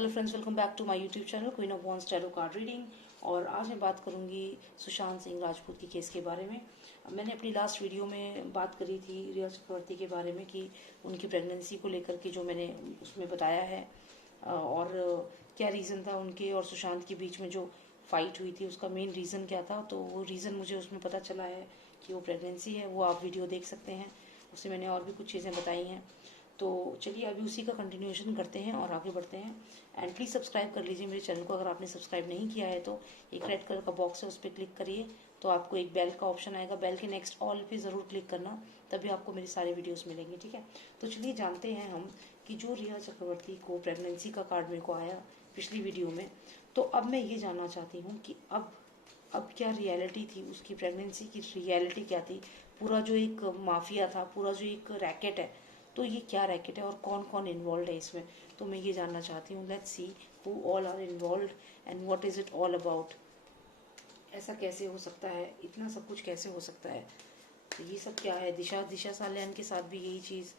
Hello friends, welcome back to my YouTube channel queen of wands tarot card reading. और आज मैं बात करूंगी सुशांत सिंह राजपूत की केस के बारे में। मैंने अपनी लास्ट वीडियो में बात करी थी रिया चक्रवर्ती के बारे में कि उनकी प्रेगनेंसी को लेकर के जो मैंने उसमें बताया है और क्या रीज़न था उनके और सुशांत के बीच में जो फाइट हुई थी, उसका मेन रीज़न क्या था। तो वो रीज़न मुझे उसमें पता चला है कि वो प्रेगनेंसी है। वो आप वीडियो देख सकते हैं, उससे मैंने और भी कुछ चीज़ें बताई हैं। तो चलिए अभी उसी का कंटिन्यूएशन करते हैं और आगे बढ़ते हैं। एंड प्लीज़ सब्सक्राइब कर लीजिए मेरे चैनल को अगर आपने सब्सक्राइब नहीं किया है। तो एक रेड कलर का बॉक्स है, उस पर क्लिक करिए तो आपको एक बेल का ऑप्शन आएगा। बेल के नेक्स्ट ऑल पे ज़रूर क्लिक करना, तभी आपको मेरे सारे वीडियोस मिलेंगे। ठीक है, तो चलिए जानते हैं हम कि जो रिया चक्रवर्ती को प्रेगनेंसी का कार्ड मेरे को आया पिछली वीडियो में, तो अब मैं ये जानना चाहती हूँ कि अब क्या रियलिटी थी उसकी प्रेगनेंसी की, रियलिटी क्या थी। पूरा जो एक माफिया था, पूरा जो एक रैकेट है, तो ये क्या रैकेट है और कौन कौन इन्वॉल्व है इसमें, तो मैं ये जानना चाहती हूँ। Let's see who all are involve and what is it all about. ऐसा कैसे हो सकता है, इतना सब कुछ कैसे हो सकता है, तो ये सब क्या है। दिशा सालियान के साथ भी यही चीज़,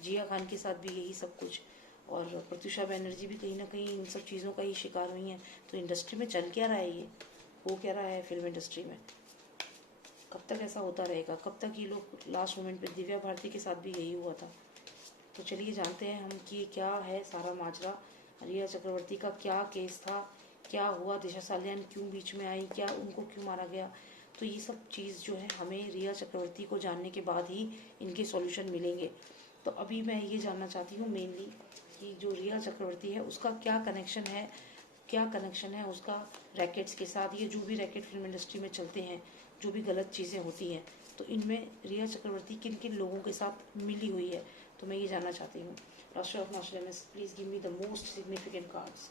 जिया खान के साथ भी यही सब कुछ, और प्रत्युषा बनर्जी भी कहीं ना कहीं इन सब चीज़ों का ही शिकार हुई हैं। तो इंडस्ट्री में चल क्या रहा है, ये हो क्या रहा है फिल्म इंडस्ट्री में, कब तक ऐसा होता रहेगा, कब तक ये लोग लास्ट मोमेंट पे। दिव्या भारती के साथ भी यही हुआ था। तो चलिए जानते हैं हम कि क्या है सारा माजरा, रिया चक्रवर्ती का क्या केस था, क्या हुआ, दिशा सालियान क्यों बीच में आई, क्या उनको क्यों मारा गया। तो ये सब चीज़ जो है हमें रिया चक्रवर्ती को जानने के बाद ही इनके सॉल्यूशन मिलेंगे। तो अभी मैं ये जानना चाहती हूँ मेनली कि जो रिया चक्रवर्ती है उसका क्या कनेक्शन है, क्या कनेक्शन है उसका रैकेट्स के साथ। ये जो भी रैकेट फिल्म इंडस्ट्री में चलते हैं, जो भी गलत चीज़ें होती हैं, तो इनमें रिया चक्रवर्ती किन किन लोगों के साथ मिली हुई है, तो मैं ये जानना चाहती हूँ। राष्ट्र of Nostradamus, please give me the most significant cards,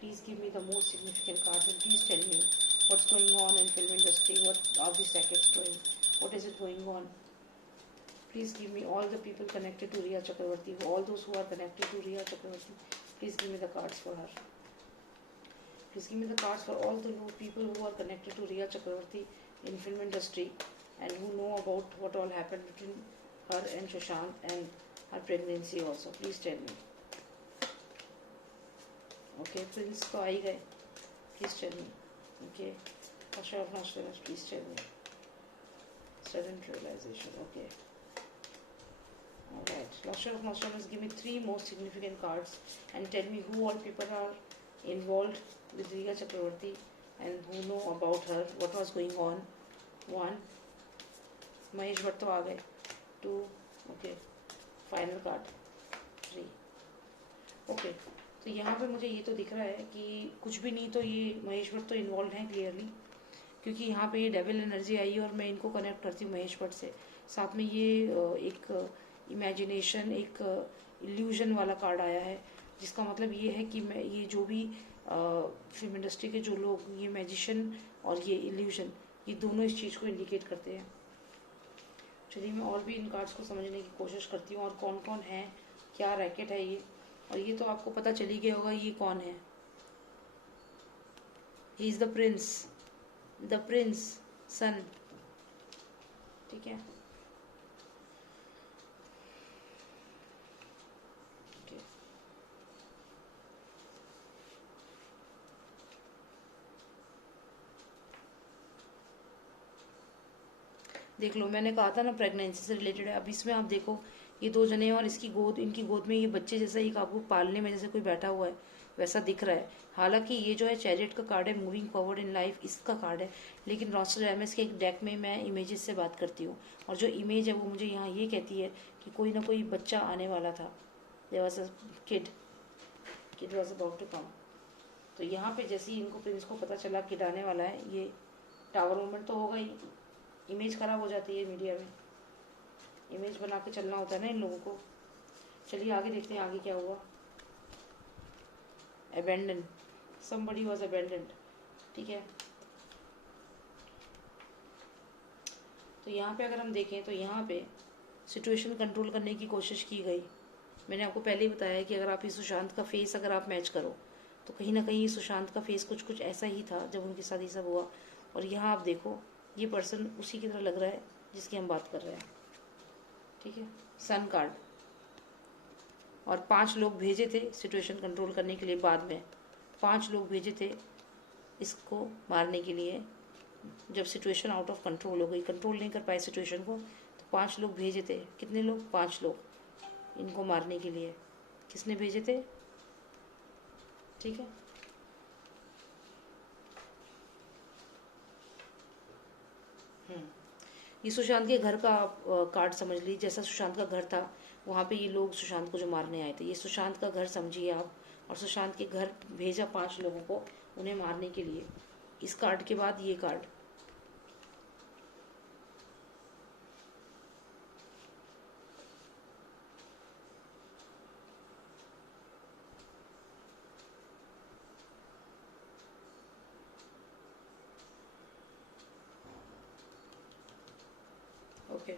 please give me the most significant cards and please tell me what's going on in film industry, what are this rackets doing, what is it going on. Please give me all the people connected to Riya Chakravarti, all those who are connected to Riya Chakravarti. Please give me the cards for her. Please give me the cards for all the people who are connected to Riya Chakravarti in film industry and who know about what all happened between her and Sushant and her pregnancy also. Please tell me. Okay, Prince तो आ ही गए. Please tell me. Okay, Asha of Nostradamus, please tell me. Sudden realization. Okay. Alright, Lusher of Nostradamus, give me 3 most significant cards and tell me who all people are involved with Riya Chakravarti and who know about her, what was going on. 1, Mahesh Bhatt तो आ गए. 2, okay, final card. 3, okay. तो यहाँ पे मुझे ये तो दिख रहा है कि कुछ भी नहीं, तो ये महेश भट्ट तो इन्वॉल्व हैं क्लियरली, क्योंकि यहाँ पे ये डेविल एनर्जी आई और मैं इनको कनेक्ट करती हूँ महेश भट्ट से। साथ में ये एक इमेजिनेशन, एक इल्यूजन वाला कार्ड आया है, जिसका मतलब ये है कि मैं ये जो भी फिल्म इंडस्ट्री के जो लोग, ये मैजिशियन और ये इल्यूजन, ये दोनों इस चीज़ को इंडिकेट करते हैं। चलिए मैं और भी इन कार्ड्स को समझने की कोशिश करती हूँ और कौन कौन है, क्या रैकेट है ये। और ये तो आपको पता चल ही गया होगा ये कौन है। ही इज़ द प्रिंस सन। ठीक है, देख लो, मैंने कहा था ना प्रेगनेंसी से रिलेटेड है। अब इसमें आप देखो, ये 2 जने हैं और इसकी गोद, इनकी गोद में ये बच्चे जैसा एक आपको पालने में जैसे कोई बैठा हुआ है वैसा दिख रहा है। हालांकि ये जो है चैरियट का कार्ड है, मूविंग फॉरवर्ड इन लाइफ इसका कार्ड है, लेकिन नॉस्ट्रेडामस के एक डेक में मैं इमेजेस से बात करती हूँ और जो इमेज है वो मुझे यहाँ ये कहती है कि कोई ना कोई बच्चा आने वाला था। There was a kid was about to come. तो यहाँ पे जैसे ही इनको प्रिंस को पता चला किड आने वाला है, ये टावर मूवमेंट तो होगा ही, इमेज खराब हो जाती है मीडिया में, इमेज बना के चलना होता है ना इन लोगों को। चलिए आगे देखते हैं आगे क्या हुआ। Abandon, somebody was abandoned। ठीक है, तो यहाँ पे अगर हम देखें तो यहाँ पे सिचुएशन कंट्रोल करने की कोशिश की गई। मैंने आपको पहले ही बताया कि अगर आप ये सुशांत का फेस अगर आप मैच करो तो कहीं ना कहीं सुशांत का फेस कुछ कुछ ऐसा ही था जब उनके साथ ये सब हुआ। और यहाँ आप देखो, ये पर्सन उसी की तरह लग रहा है जिसकी हम बात कर रहे हैं। ठीक है, सन कार्ड। और 5 लोग भेजे थे सिचुएशन कंट्रोल करने के लिए। बाद में 5 लोग भेजे थे इसको मारने के लिए। जब सिचुएशन आउट ऑफ कंट्रोल हो गई, कंट्रोल नहीं कर पाए सिचुएशन को, तो 5 लोग भेजे थे। कितने लोग? 5 लोग इनको मारने के लिए। किसने भेजे थे? ठीक है, ये सुशांत के घर का कार्ड समझ लीजिए। जैसा सुशांत का घर था, वहाँ पे ये लोग सुशांत को जो मारने आए थे, ये सुशांत का घर समझिए आप। और सुशांत के घर भेजा 5 लोगों को उन्हें मारने के लिए। इस कार्ड के बाद ये card, okay.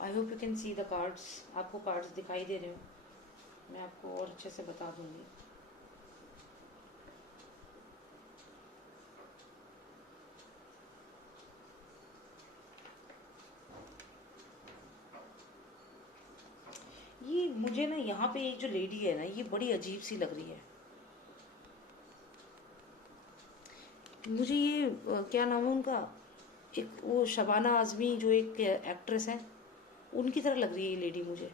I hope you can see the cards. आपको कार्ड्स दिखाई दे रहे हो? मैं आपको और अच्छे से बता दूंगी। ये मुझे ना यहाँ पे एक जो लेडी है ना, ये बड़ी अजीब सी लग रही है मुझे। ये क्या नाम है उनका, एक वो शबाना आजमी जो एक एक्ट्रेस है, उनकी तरह लग रही है ये लेडी मुझे,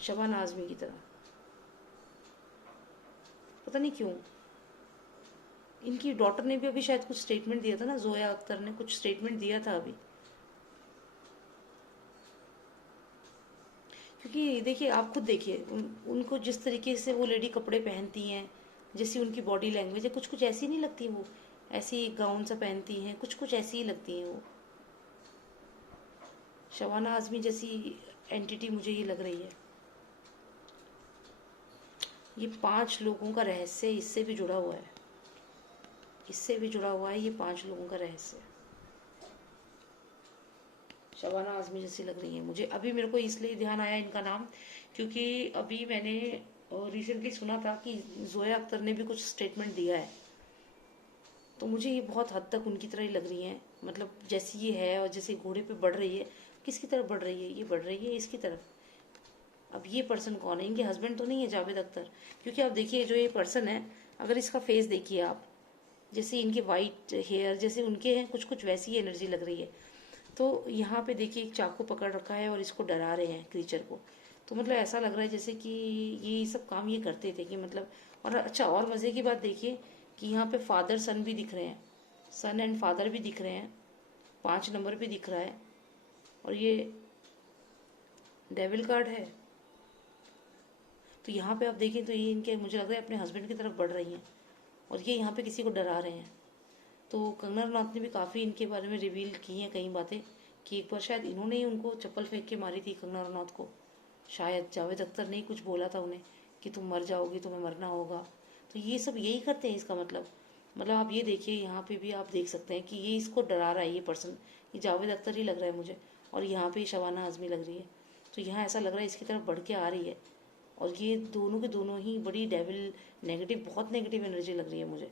शबाना आजमी की तरह। पता नहीं क्यों। इनकी डॉटर ने भी अभी शायद कुछ स्टेटमेंट दिया था ना, जोया अख्तर ने कुछ स्टेटमेंट दिया था अभी। क्योंकि देखिए, आप खुद देखिए, उनको जिस तरीके से वो लेडी कपड़े पहनती हैं, जैसी उनकी बॉडी लैंग्वेज है, कुछ कुछ ऐसी नहीं लगती वो। ऐसी गाउन सा पहनती हैं, कुछ कुछ ऐसी ही लगती हैं वो। शबाना आजमी जैसी एंटिटी मुझे ये लग रही है। ये 5 लोगों का रहस्य इससे भी जुड़ा हुआ है, इससे भी जुड़ा हुआ है ये 5 लोगों का रहस्य। शबाना आजमी जैसी लग रही है मुझे। अभी मेरे को इसलिए ध्यान आया इनका नाम, क्योंकि अभी मैंने रिसेंटली सुना था कि जोया अख्तर ने भी कुछ स्टेटमेंट दिया है। तो मुझे ये बहुत हद तक उनकी तरह ही लग रही हैं। मतलब जैसी ये है और जैसे घोड़े पे बढ़ रही है, किसकी तरफ बढ़ रही है? ये बढ़ रही है इसकी तरफ। अब ये पर्सन कौन है? इनके हस्बैंड तो नहीं है जावेद अख्तर? क्योंकि आप देखिए, जो ये पर्सन है, अगर इसका फेस देखिए आप, जैसे इनके वाइट हेयर जैसे उनके हैं, कुछ कुछ वैसी ही एनर्जी लग रही है। तो यहाँ पे देखिए, एक चाकू पकड़ रखा है और इसको डरा रहे हैं क्रीचर को। तो मतलब ऐसा लग रहा है जैसे कि ये सब काम ये करते थे कि मतलब। और अच्छा, और मज़े की बात देखिए कि यहाँ पे फादर सन भी दिख रहे हैं, सन एंड फादर भी दिख रहे हैं, 5 नंबर भी दिख रहा है। और ये डेविल कार्ड है। तो यहाँ पे आप देखें तो ये इनके, मुझे लग रहा है, अपने हस्बैंड की तरफ बढ़ रही हैं और ये यहाँ पे किसी को डरा रहे हैं। तो कंगना रनौत ने भी काफ़ी इनके बारे में रिवील की हैं कई बातें, कि एक बार शायद इन्होंने ही उनको चप्पल फेंक के मारी थी, कंगना रनौत को। शायद जावेद अख्तर ने ही कुछ बोला था उन्हें कि तुम मर जाओगी, तुम्हें मरना होगा। तो ये सब यही करते हैं इसका मतलब आप ये देखिए, यहाँ पे भी आप देख सकते हैं कि ये इसको डरा रहा है ये पर्सन। ये जावेद अख्तर ही लग रहा है मुझे। और यहाँ पे शबाना आजमी लग रही है। तो यहाँ ऐसा लग रहा है इसकी तरफ बढ़ के आ रही है। और ये दोनों के दोनों ही बड़ी डेविल, नेगेटिव, बहुत नेगेटिव एनर्जी लग रही है मुझे।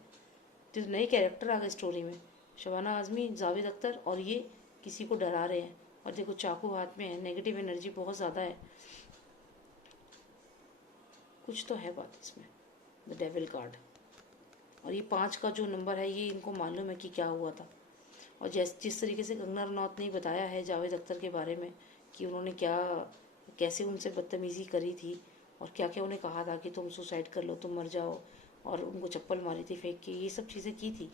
तो नए कैरेक्टर आ गए स्टोरी में, शबाना आजमी, जावेद अख्तर, और ये किसी को डरा रहे हैं। और देखो चाकू हाथ में है, नेगेटिव एनर्जी बहुत ज़्यादा है। कुछ तो है बात इसमें। The devil card. और ये 5 का जो नंबर है, ये इनको मालूम है कि क्या हुआ था। और जिस तरीके से कंगना रनौत ने बताया है जावेद अख्तर के बारे में, कि उन्होंने क्या, कैसे उनसे बदतमीज़ी करी थी और क्या क्या उन्हें कहा था कि तुम सुसाइड कर लो, तुम मर जाओ, और उनको चप्पल मारी थी फेंक के, ये सब चीज़ें की थी।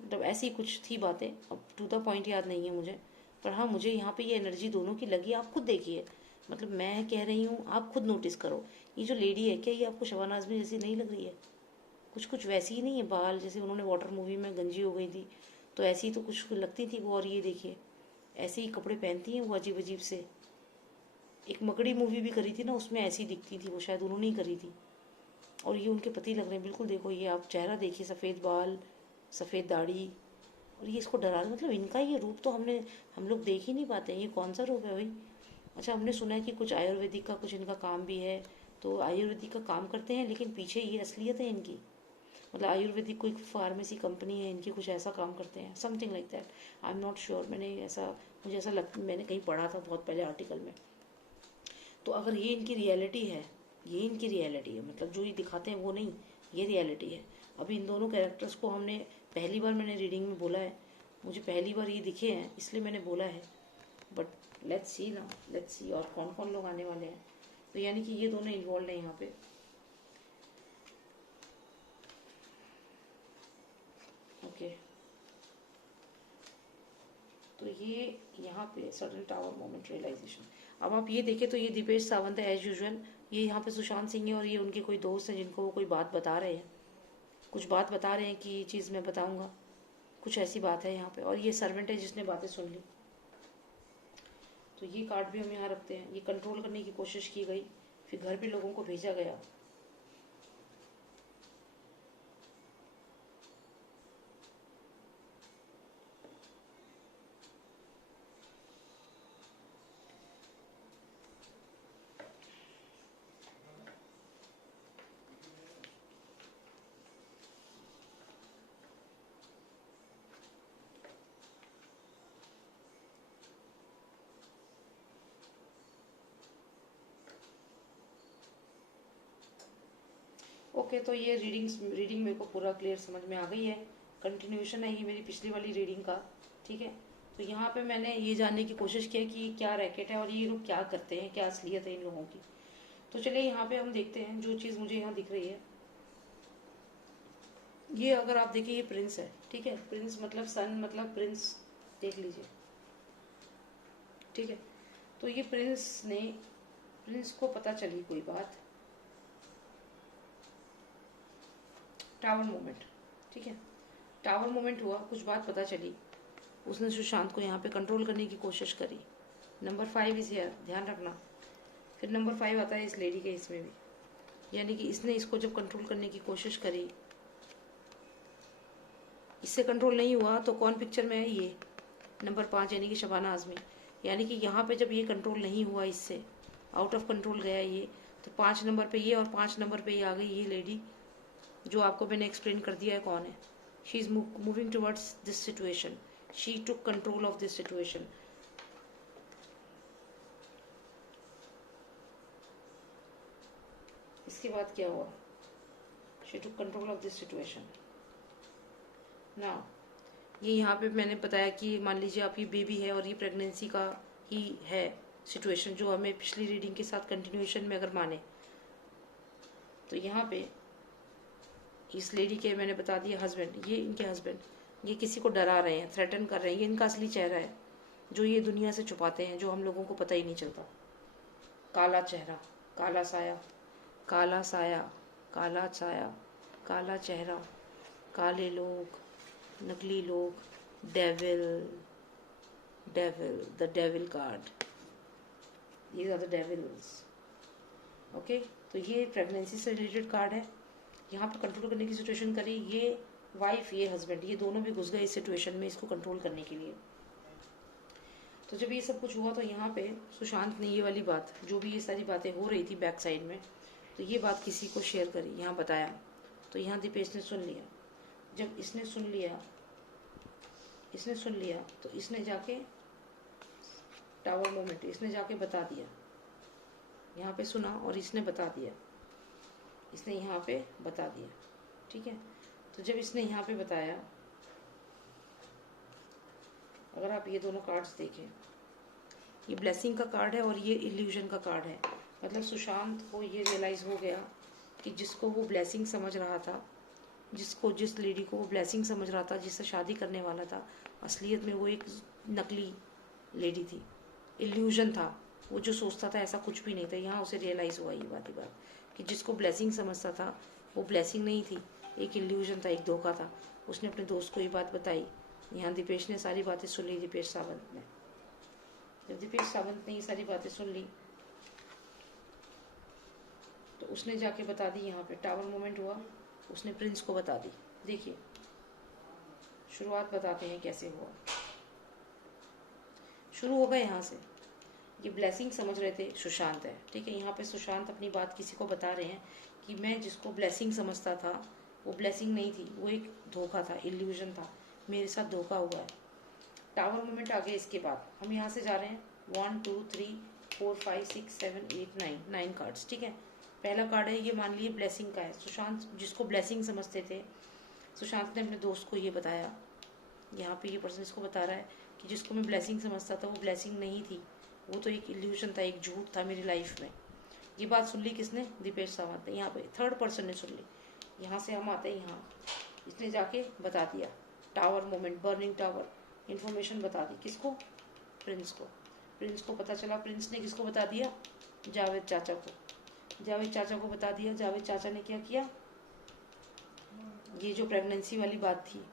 मतलब ऐसी कुछ थी बातें, अब टू द पॉइंट याद नहीं है मुझे। पर हाँ, मुझे यहाँ पे ये एनर्जी दोनों की लगी। आप खुद देखिए, मतलब मैं कह रही हूँ, आप खुद नोटिस करो। ये जो लेडी है, क्या ये आपको शबाना आजमी जैसी नहीं लग रही है? कुछ कुछ वैसी ही नहीं है? बाल जैसे उन्होंने वाटर मूवी में गंजी हो गई थी, तो ऐसी तो कुछ लगती थी वो। और ये देखिए, ऐसे ही कपड़े पहनती हैं वो, अजीब अजीब से। एक मकड़ी मूवी भी करी थी ना, उसमें ऐसी दिखती थी वो, शायद उन्होंने ही करी थी। और ये उनके पति लग रहे हैं बिल्कुल। देखो ये आप चेहरा देखिए, सफ़ेद बाल, सफ़ेद दाढ़ी, और ये इसको डरा, मतलब इनका ये रूप तो हम लोग देख ही नहीं पाते हैं। ये कौन सा रूप है भाई? अच्छा, हमने सुना है कि कुछ आयुर्वेदिक का कुछ इनका काम भी है, तो आयुर्वेदिक का काम करते हैं, लेकिन पीछे ये असलियत है इनकी। मतलब आयुर्वेदिक कोई फार्मेसी कंपनी है, इनकी कुछ ऐसा काम करते हैं, something like that. I am not sure, मुझे ऐसा मैंने कहीं पढ़ा था बहुत पहले आर्टिकल में। तो अगर ये इनकी रियलिटी है, ये इनकी रियलिटी है, मतलब जो ये दिखाते हैं वो नहीं, ये रियलिटी है। अभी इन दोनों कैरेक्टर्स को हमने पहली बार, मैंने रीडिंग में बोला है, मुझे पहली बार ये दिखे हैं इसलिए मैंने बोला है। बट लेट्स सी ना, लेट्स सी और कौन कौन लोग आने वाले हैं। तो यानी कि ये दोनों इन्वॉल्व हैं यहाँ पे। ओके, तो ये यहाँ पे सडन टावर मोमेंट रियलाइजेशन। अब आप ये देखें तो ये दीपेश सावंत है एज यूजुअल, ये यहाँ पे सुशांत सिंह है और ये उनके कोई दोस्त हैं जिनको वो कोई बात बता रहे हैं, कुछ बात बता रहे हैं कि ये चीज़ मैं बताऊंगा, कुछ ऐसी बात है यहाँ पे। और ये सर्वेंट है जिसने बातें सुन ली। तो ये कार्ड भी हम यहाँ रखते हैं। ये कंट्रोल करने की कोशिश की गई, फिर घर पे लोगों को भेजा गया। ओके, तो ये रीडिंग मेरे को पूरा क्लियर समझ में आ गई है। कंटिन्यूशन है ये मेरी पिछली वाली रीडिंग का, ठीक है। तो यहाँ पे मैंने ये जानने की कोशिश की कि क्या रैकेट है और ये लोग क्या करते हैं, क्या असलियत है इन लोगों की। तो चलिए यहाँ पे हम देखते हैं जो चीज़ मुझे यहाँ दिख रही है। ये अगर आप देखिए, ये प्रिंस है, ठीक है। प्रिंस मतलब सन, मतलब प्रिंस, देख लीजिए, ठीक है। तो ये प्रिंस को पता चली कोई बात, टावर मोमेंट, ठीक है। टावर मोमेंट हुआ, कुछ बात पता चली, उसने सुशांत को यहाँ पे कंट्रोल करने की कोशिश करी। नंबर 5 इज हियर, ध्यान रखना। फिर नंबर 5 आता है इस लेडी के, इसमें भी, यानी कि इसने इसको जब कंट्रोल करने की कोशिश करी, इससे कंट्रोल नहीं हुआ, तो कौन पिक्चर में है, ये नंबर 5 यानी कि शबाना आजमी। यानी कि यहाँ पे जब ये कंट्रोल नहीं हुआ, इससे आउट ऑफ कंट्रोल गया ये, तो 5 नंबर पे ये और 5 नंबर पे ये आ गई ये लेडी, जो आपको मैंने एक्सप्लेन कर दिया है कौन है। She is moving towards this situation, she took control of this situation. इसके बाद क्या हुआ, she took control of this situation ना। ये यहाँ पे मैंने बताया कि मान लीजिए आप ये बेबी है और ये प्रेगनेंसी का ही है सिचुएशन, जो हमें पिछली रीडिंग के साथ कंटिन्यूएशन में अगर माने, तो यहाँ पे इस लेडी के मैंने बता दिया हस्बैंड, ये इनके हस्बैंड, ये किसी को डरा रहे हैं, थ्रेटन कर रहे हैं। ये इनका असली चेहरा है जो ये दुनिया से छुपाते हैं, जो हम लोगों को पता ही नहीं चलता। काला चेहरा, काला साया, काला साया, काला साया, काला चेहरा, काले लोग, नकली लोग, devil, the devil card, these are the devils। Okay, तो ये प्रेगनेंसी से रिलेटेड कार्ड है। यहाँ पर कंट्रोल करने की सिचुएशन करी, ये वाइफ ये हस्बैंड, ये दोनों भी घुस गए इस सिचुएशन में इसको कंट्रोल करने के लिए। तो जब ये सब कुछ हुआ, तो यहाँ पे सुशांत ने ये वाली बात, जो भी ये सारी बातें हो रही थी बैक साइड में, तो ये बात किसी को शेयर करी, यहाँ बताया। तो यहाँ दीपेश ने सुन लिया। जब इसने सुन लिया तो इसने जाके टावर मोमेंट, इसने जाके बता दिया, यहाँ पे सुना और इसने बता दिया, इसने यहाँ पे बता दिया, ठीक है। तो जब इसने यहाँ पे बताया, अगर आप ये दोनों कार्ड्स देखें, ये ब्लेसिंग का कार्ड है और ये इल्यूजन का कार्ड है। मतलब सुशांत को ये रियलाइज हो गया कि जिसको वो ब्लेसिंग समझ रहा था, जिस लेडी को वो ब्लेसिंग समझ रहा था, जिससे शादी करने वाला था, असलियत में वो एक नकली लेडी थी, इल्यूजन था। वो जो सोचता था ऐसा कुछ भी नहीं था। यहाँ उसे रियलाइज हुआ ये बात कि जिसको ब्लेसिंग समझता था वो ब्लेसिंग नहीं थी, एक इल्यूजन था, एक धोखा था। उसने अपने दोस्त को ये बात बताई। यहाँ दीपेश ने सारी बातें सुन ली, दीपेश सावंत ने। जब दीपेश सावंत ने ये सारी बातें सुन ली, तो उसने जाके बता दी, यहाँ पे टावर मोमेंट हुआ, उसने प्रिंस को बता दी। देखिए शुरुआत बताते हैं कैसे हुआ। शुरू होगा यहाँ से। ये ब्लेसिंग समझ रहे थे, सुशांत है, ठीक है। यहाँ पे सुशांत अपनी बात किसी को बता रहे हैं कि मैं जिसको ब्लेसिंग समझता था, वो ब्लेसिंग नहीं थी, वो एक धोखा था, इल्यूजन था, मेरे साथ धोखा हुआ है। टावर मोमेंट आ गया। इसके बाद हम यहाँ से जा रहे हैं 1 2 3 4 5 6 7 8 9 कार्ड्स, ठीक है। पहला कार्ड है, ये मान लिए ब्लेसिंग का है। सुशांत जिसको ब्लेसिंग समझते थे, सुशांत ने अपने दोस्त को ये बताया, यहाँ पे ये पर्सन इसको बता रहा है कि जिसको मैं ब्लेसिंग समझता था वो ब्लेसिंग नहीं थी, वो तो एक इल्यूजन था, एक झूठ था मेरी लाइफ में। ये बात सुन ली किसने? दीपेश सावंत ने। यहाँ पे थर्ड पर्सन ने सुन ली। यहाँ से हम आते हैं यहाँ, इसने जाके बता दिया tower moment, burning tower, information बता दी। किसको? प्रिंस को। प्रिंस को पता चला। प्रिंस ने किसको बता दिया? जावेद चाचा को। जावेद चाचा को बता दिया। जावेद चाचा ने क्या किया? ये जो प्रेगनेंसी वाली बात थी,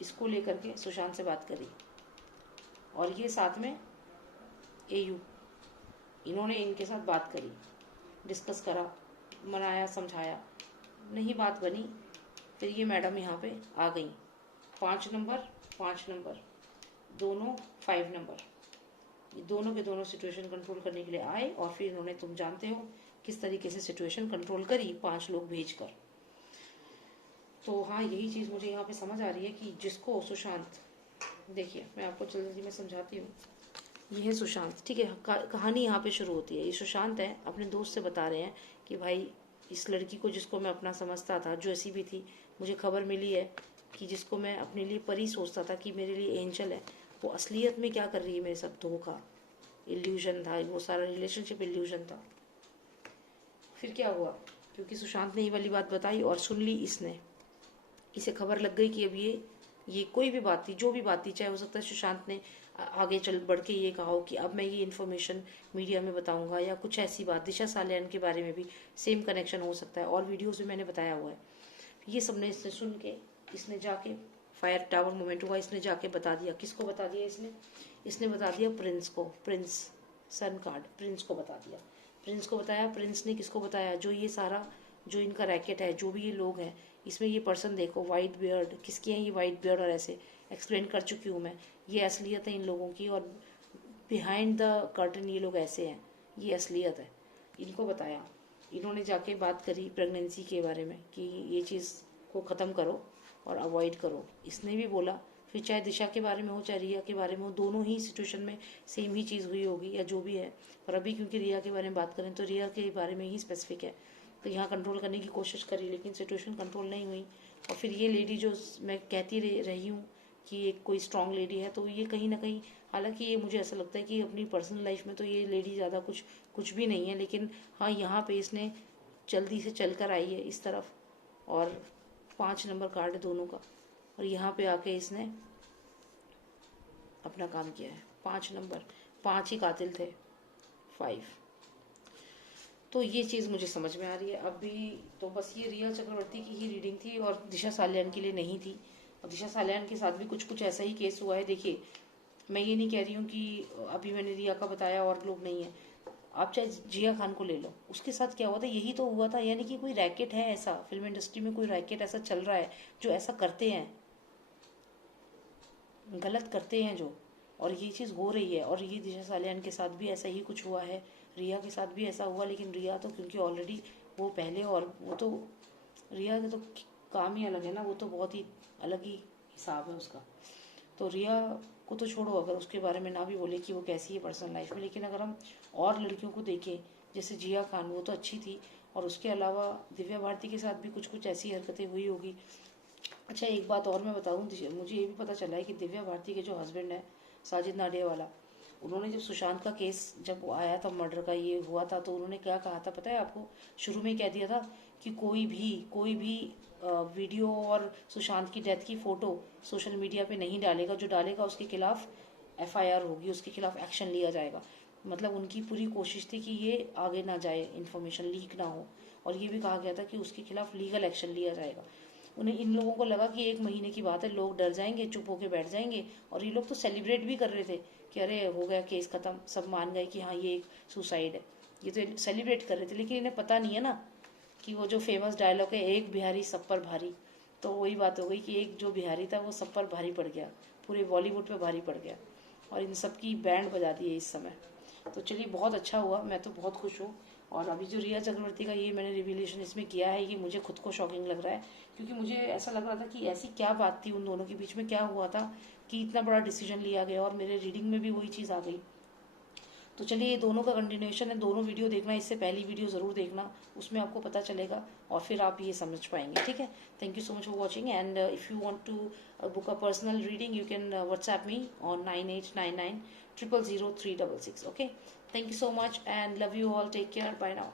इसको लेकर के सुशांत से बात करी, और ये साथ में एयू, इन्होंने इनके साथ बात करी, डिस्कस करा, मनाया, समझाया, नहीं बात बनी। फिर ये मैडम यहाँ पे आ गई, 5 नंबर, दोनों 5 नंबर, ये दोनों के दोनों सिचुएशन कंट्रोल करने के लिए आए, और फिर इन्होंने, तुम जानते हो किस तरीके से सिचुएशन कंट्रोल करी, 5 लोग भेजकर। तो हाँ, यही चीज़ मुझे यहाँ पे समझ आ रही है कि जिसको सुशांत, देखिए मैं आपको जल्दी में समझाती हूँ। ये है सुशांत, ठीक है। कहानी यहाँ पे शुरू होती है। ये सुशांत है, अपने दोस्त से बता रहे हैं कि भाई इस लड़की को, जिसको मैं अपना समझता था, जो ऐसी भी थी, मुझे खबर मिली है कि जिसको मैं अपने लिए परी सोचता था कि मेरे लिए एंजल है, वो असलियत में क्या कर रही है मेरे साथ? धोखा, इल्यूजन था, वो सारा रिलेशनशिप इल्यूजन था। फिर क्या हुआ? क्योंकि सुशांत ने ये वाली बात बताई और सुन ली इसने, इसे खबर लग गई कि अब ये कोई भी बात थी, जो भी बात थी, चाहे हो सकता है सुशांत ने आगे चल बढ़ के ये कहा हो कि अब मैं ये इन्फॉर्मेशन मीडिया में बताऊंगा, या कुछ ऐसी बात, दिशा सालियान के बारे में भी सेम कनेक्शन हो सकता है, और वीडियोस में मैंने बताया हुआ है। ये सब ने इसने सुन के, इसने जाके, फायर टावर मोमेंट हुआ, इसने जाके बता दिया। किसको बता दिया इसने बता दिया प्रिंस को। प्रिंस सन कार्ड, प्रिंस को बता दिया। प्रिंस को बताया। प्रिंस ने किसको बताया? जो ये सारा, जो इनका रैकेट है, जो भी ये लोग हैं, इसमें ये पर्सन देखो, वाइट बियर्ड, किसकी है ये वाइट बियर्ड, और ऐसे एक्सप्लेन कर चुकी हूँ मैं, ये असलियत है इन लोगों की, और बिहाइंड द कर्टन ये लोग ऐसे हैं, ये असलियत है। इनको बताया। इन्होंने जाके बात करी प्रेगनेंसी के बारे में कि ये चीज़ को ख़त्म करो और अवॉइड करो, इसने भी बोला। फिर चाहे दिशा के बारे में हो, चाहे रिया के बारे में हो, दोनों ही सिचुएशन में सेम ही चीज़ हुई होगी, या जो भी है। पर अभी क्योंकि रिया के बारे में बात करें तो रिया के बारे में ही स्पेसिफिक है, तो यहाँ कंट्रोल करने की कोशिश करी, लेकिन सिचुएशन कंट्रोल नहीं हुई। और फिर ये लेडी, जो मैं कहती रही हूँ कि एक कोई स्ट्रांग लेडी है, तो ये कहीं ना कहीं, हालांकि ये मुझे ऐसा लगता है कि अपनी पर्सनल लाइफ में तो ये लेडी ज़्यादा कुछ भी नहीं है, लेकिन हाँ, यहाँ पे इसने जल्दी से चल कर आई है इस तरफ, और 5 नंबर कार्ड है दोनों का, और यहाँ पे आके इसने अपना काम किया है। 5 नंबर, 5 ही कातिल थे, 5। तो ये चीज़ मुझे समझ में आ रही है अभी। तो बस ये रिया चक्रवर्ती की ही रीडिंग थी, और दिशा सालियान के लिए नहीं थी। और दिशा सालियान के साथ भी कुछ ऐसा ही केस हुआ है। देखिए, मैं ये नहीं कह रही हूँ कि अभी मैंने रिया का बताया और लोग नहीं है। आप चाहे जिया खान को ले लो, उसके साथ क्या हुआ था, यही तो हुआ था। यानी कि कोई रैकेट है ऐसा, फिल्म इंडस्ट्री में कोई रैकेट ऐसा चल रहा है जो ऐसा करते हैं, गलत करते हैं जो, और ये चीज़ हो रही है। और ये दिशा सालियान के साथ भी ऐसा ही कुछ हुआ है, रिया के साथ भी ऐसा हुआ। लेकिन रिया तो क्योंकि ऑलरेडी वो पहले, और वो तो रिया का तो काम ही अलग है ना, वो तो बहुत ही अलग ही हिसाब है उसका। तो रिया को तो छोड़ो, अगर उसके बारे में ना भी बोले कि वो कैसी है पर्सनल लाइफ में, लेकिन अगर हम और लड़कियों को देखें, जैसे जिया खान, वो तो अच्छी थी, और उसके अलावा दिव्या भारती के साथ भी कुछ ऐसी हरकतें हुई होगी। अच्छा, एक बात और मैं बताऊँ, मुझे ये भी पता चला है कि दिव्या भारती के जो हस्बैंड है, साजिद नाडिया वाला, उन्होंने जब सुशांत का केस जब वो आया था, मर्डर का ये हुआ था, तो उन्होंने क्या कहा था पता है आपको? शुरू में कह दिया था कि कोई भी वीडियो और सुशांत की डेथ की फ़ोटो सोशल मीडिया पे नहीं डालेगा, जो डालेगा उसके खिलाफ FIR होगी, उसके खिलाफ एक्शन लिया जाएगा। मतलब उनकी पूरी कोशिश थी कि ये आगे ना जाए, इन्फॉर्मेशन लीक ना हो, और ये भी कहा गया था कि उसके खिलाफ लीगल एक्शन लिया जाएगा। उन्हें, इन लोगों को लगा कि 1 महीने की बात है, लोग डर जाएंगे, चुप होके बैठ जाएंगे, और ये लोग तो सेलिब्रेट भी कर रहे थे कि अरे हो गया केस ख़त्म, सब मान गए कि हाँ ये एक सुसाइड है, ये तो सेलिब्रेट कर रहे थे। लेकिन इन्हें पता नहीं है ना कि वो जो फेमस डायलॉग है, एक बिहारी सब पर भारी, तो वही बात हो गई कि एक जो बिहारी था वो सब पर भारी पड़ गया, पूरे बॉलीवुड पे भारी पड़ गया, और इन सब की बैंड बजा दी है इस समय। तो चलिए बहुत अच्छा हुआ, मैं तो बहुत खुश हूँ। और अभी जो रिया चक्रवर्ती का ये मैंने रिवीलेशन इसमें किया है, ये मुझे खुद को शॉकिंग लग रहा है, क्योंकि मुझे ऐसा लग रहा था कि ऐसी क्या बात थी उन दोनों के बीच में, क्या हुआ था कि इतना बड़ा डिसीजन लिया गया, और मेरे रीडिंग में भी वही चीज़ आ गई। तो चलिए ये दोनों का कंटिन्यूएशन है, दोनों वीडियो देखना, इससे पहली वीडियो ज़रूर देखना, उसमें आपको पता चलेगा और फिर आप ये समझ पाएंगे। ठीक है, thank you so much for watching, and if you want to book a personal reading you can WhatsApp me on 9899 000 366। Okay, thank you so much and love you all, take care, bye now.